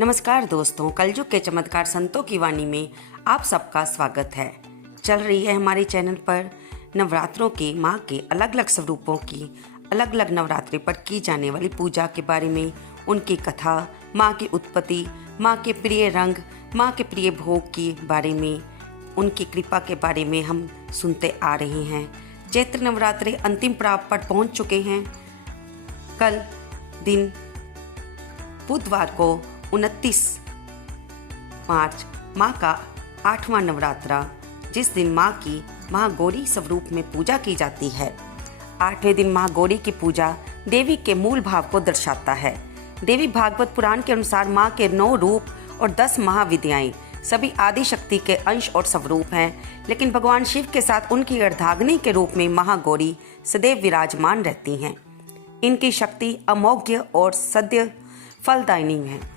नमस्कार दोस्तों, कलयुग के चमत्कार संतों की वाणी में आप सबका स्वागत है। चल रही है हमारे चैनल पर नवरात्रों के माँ के अलग अलग स्वरूपों की अलग अलग नवरात्रि पर की जाने वाली पूजा के बारे में, उनकी कथा, माँ की उत्पत्ति, माँ के प्रिय रंग, माँ के प्रिय भोग के बारे में, उनकी कृपा के बारे में हम सुनते आ रहे हैं। चैत्र नवरात्रि अंतिम पड़ाव पर पहुँच चुके हैं। कल दिन बुधवार को 29 मार्च माँ का 8वां नवरात्रा, जिस दिन माँ की महागौरी स्वरूप में पूजा की जाती है। 8वें दिन महागौरी की पूजा देवी के मूल भाव को दर्शाता है। देवी भागवत पुराण के अनुसार माँ के 9 रूप और 10 महाविद्याएं सभी आदि शक्ति के अंश और स्वरूप हैं, लेकिन भगवान शिव के साथ उनकी अर्धाग्नि के रूप में महागौरी सदैव विराजमान रहती हैं। इनकी शक्ति अमोघ्य और सद्य फलदायिनी है।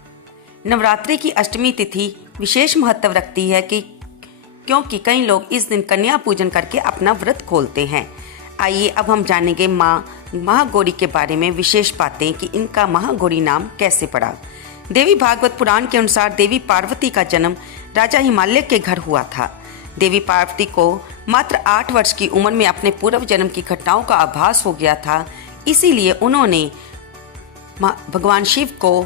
नवरात्रि की अष्टमी तिथि विशेष महत्व रखती है क्योंकि कई लोग इस दिन कन्या पूजन करके अपना व्रत खोलते हैं। आइए अब हम जानेंगे माँ महागौरी के बारे में विशेष बातें कि इनका महागौरी नाम कैसे पड़ा। देवी भागवत पुराण के अनुसार देवी पार्वती का जन्म राजा हिमालय के घर हुआ था। देवी पार्वती को मात्र 8 वर्ष की उम्र में अपने पूर्व जन्म की घटनाओं का आभास हो गया था, इसीलिए उन्होंने भगवान शिव को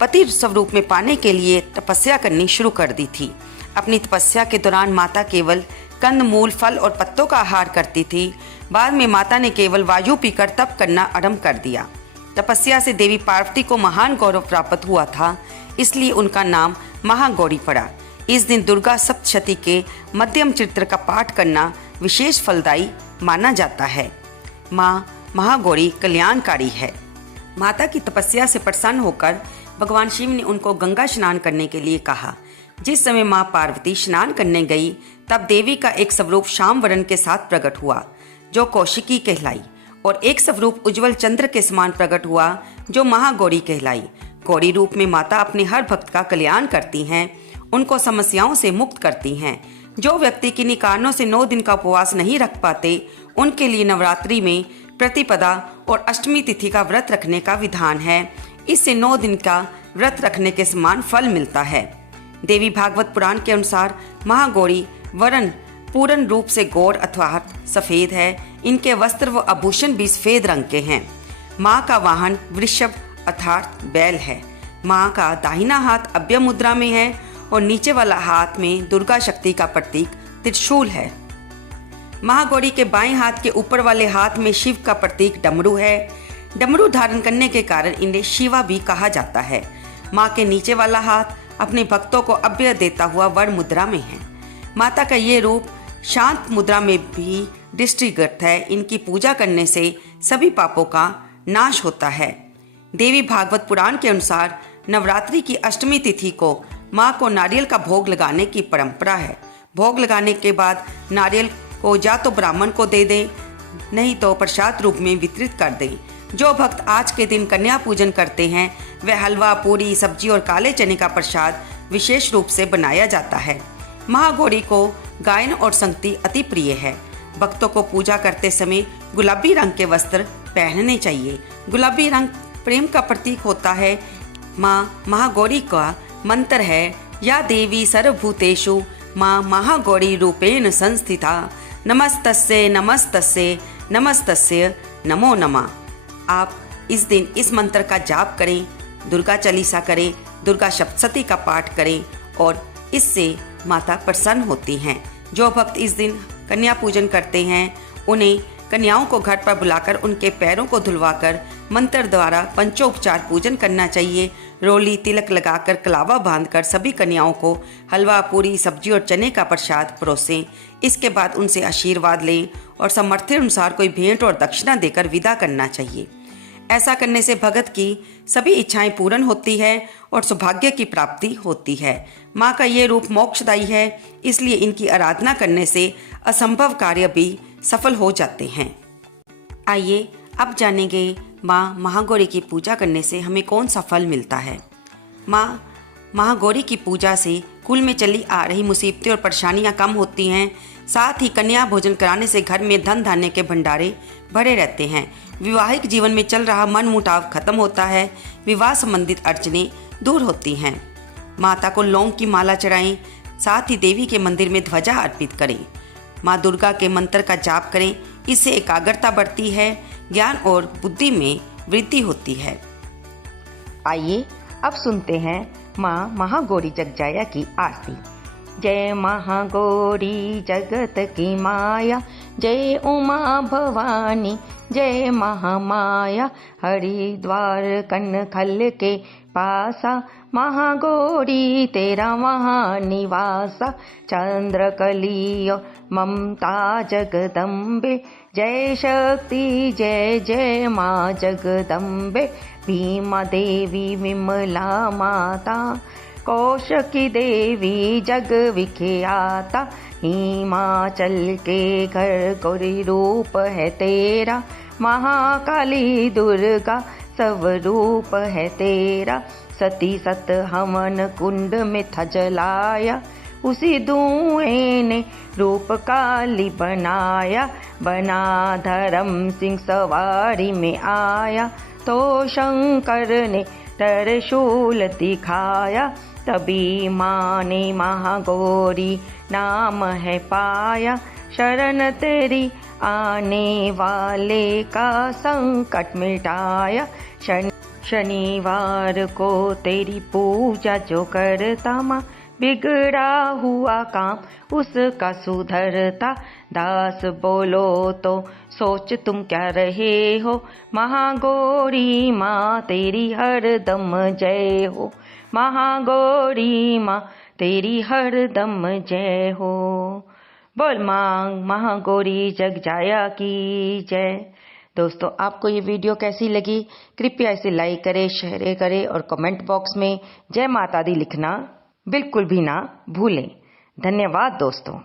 पति स्वरूप में पाने के लिए तपस्या करनी शुरू कर दी थी। अपनी तपस्या के दौरान माता केवल कंद मूल, फल और पत्तों का आहार करती थी। बाद में माता ने केवल वायु पीकर तप करना आरंभ कर दिया। तपस्या से देवी पार्वती को महान गौरव प्राप्त हुआ था, इसलिए उनका नाम महागौरी पड़ा। इस दिन दुर्गा सप्तशती के मध्यम चरित्र का पाठ करना विशेष फलदायी माना जाता है। माँ महागौरी कल्याणकारी है। माता की तपस्या से प्रसन्न होकर भगवान शिव ने उनको गंगा स्नान करने के लिए कहा। जिस समय माँ पार्वती स्नान करने गई, तब देवी का एक स्वरूप श्याम वर्ण के साथ प्रकट हुआ, जो कौशिकी कहलाई, और एक स्वरूप उज्जवल चंद्र के समान प्रकट हुआ, जो महागौरी कहलाई। गौरी रूप में माता अपने हर भक्त का कल्याण करती हैं, उनको समस्याओं से मुक्त करती हैं। जो व्यक्ति किन्हीं कारणों से 9 दिन का उपवास नहीं रख पाते, उनके लिए नवरात्रि में प्रतिपदा और अष्टमी तिथि का व्रत रखने का विधान है। इससे 9 दिन का व्रत रखने के समान फल मिलता है। देवी भागवत पुराण के अनुसार महागौरी वर्ण पूर्ण रूप से गौर अर्थात सफेद है। इनके वस्त्र व आभूषण भी सफेद रंग के हैं। माँ का वाहन वृषभ अर्थात बैल है। माँ का दाहिना हाथ अभय मुद्रा में है और नीचे वाला हाथ में दुर्गा शक्ति का प्रतीक त्रिशूल है। महागौरी के बाएं हाथ के ऊपर वाले हाथ में शिव का प्रतीक डमरू है। डमरू धारण करने के कारण इन्हें शिवा भी कहा जाता है। माँ के नीचे वाला हाथ अपने भक्तों को अभय देता हुआ वर मुद्रा में है। माता का ये रूप शांत मुद्रा में भी दृष्टिगत है। इनकी पूजा करने से सभी पापों का नाश होता है। देवी भागवत पुराण के अनुसार नवरात्रि की अष्टमी तिथि को माँ को नारियल का भोग लगाने की परंपरा है। भोग लगाने के बाद नारियल को या तो ब्राह्मण को दे दें, नहीं तो प्रसाद रूप में वितरित कर दें। जो भक्त आज के दिन कन्या पूजन करते हैं, वह हलवा, पूरी, सब्जी और काले चने का प्रसाद विशेष रूप से बनाया जाता है। महागौरी को गायन और संगति अति प्रिय है। भक्तों को पूजा करते समय गुलाबी रंग के वस्त्र पहनने चाहिए। गुलाबी रंग प्रेम का प्रतीक होता है। माँ महागौरी का मंत्र है, या देवी सर्वभूतेषु माँ महागौरी रूपेण संस्थिता, नमस्तस्यै नमस्तस्यै नमस्तस्यै नमो नमः। आप इस दिन इस मंत्र का जाप करें, दुर्गा चालीसा करें, दुर्गा सप्तशती का पाठ करें और इससे माता प्रसन्न होती हैं। जो भक्त इस दिन कन्या पूजन करते हैं, उन्हें कन्याओं को घर पर बुलाकर उनके पैरों को धुलवाकर मंत्र द्वारा पंचोपचार पूजन करना चाहिए। रोली तिलक लगाकर कलावा बांधकर सभी कन्याओं को हलवा, पूरी, सब्जी और चने का प्रसाद परोसें। इसके बाद उनसे आशीर्वाद लें और सामर्थ्य अनुसार कोई भेंट और दक्षिणा देकर विदा करना चाहिए। ऐसा करने से भगत की सभी इच्छाएं पूर्ण होती है और सौभाग्य की प्राप्ति होती है। माँ का ये रूप मोक्षदायी है, इसलिए इनकी आराधना करने से असंभव कार्य भी सफल हो जाते हैं। आइए अब जानेंगे माँ महागौरी की पूजा करने से हमें कौन सा फल मिलता है। माँ महागौरी की पूजा से कुल में चली आ रही मुसीबतें और परेशानियाँ कम होती हैं। साथ ही कन्या भोजन कराने से घर में धन धान्य के भंडारे भरे रहते हैं। विवाहिक जीवन में चल रहा मन मुटाव खत्म होता है। विवाह संबंधित अड़चनें दूर होती हैं। माता को लौंग की माला चढ़ाएं, साथ ही देवी के मंदिर में ध्वजा अर्पित करें। माँ दुर्गा के मंत्र का जाप करें, इससे एकाग्रता बढ़ती है, ज्ञान और बुद्धि में वृद्धि होती है। आइए अब सुनते हैं माँ महागौरी जगजाया की आरती। जय महागौरी जगत की माया, जय उमा भवानी, जय महामाया। हरिद्वार कनखल के पासा, महागौरी तेरा वहाँ निवासा। चंद्रकली ममता जगदम्बे, जय शक्ति जय जय माँ जगदम्बे। भीमा देवी विमला माता, कौशकी देवी जग विख्याता। हिमाचल के घर गौरी रूप है तेरा, महाकाली दुर्गा सब रूप है तेरा। सती सत हवन कुंड में था जलाया, उसी धुएं ने रूप काली बनाया। बना धर्म सिंह सवारी में आया, तो शंकर ने त्रिशूल दिखाया। तभी माँ ने महागौरी नाम है पाया। शरण तेरी आने वाले का संकट मिटाया। शनिवार को तेरी पूजा जो करता माँ, बिगड़ा हुआ काम उसका सुधरता। दास बोलो तो सोच तुम क्या रहे हो, महागौरी माँ तेरी हरदम जय हो। महागौरी माँ तेरी हरदम जय हो। बोल माँ महागौरी जगजाया की जय। दोस्तों, आपको ये वीडियो कैसी लगी? कृपया इसे लाइक करें, शेयर करें और कमेंट बॉक्स में जय माता दी लिखना बिल्कुल भी ना भूलें। धन्यवाद दोस्तों।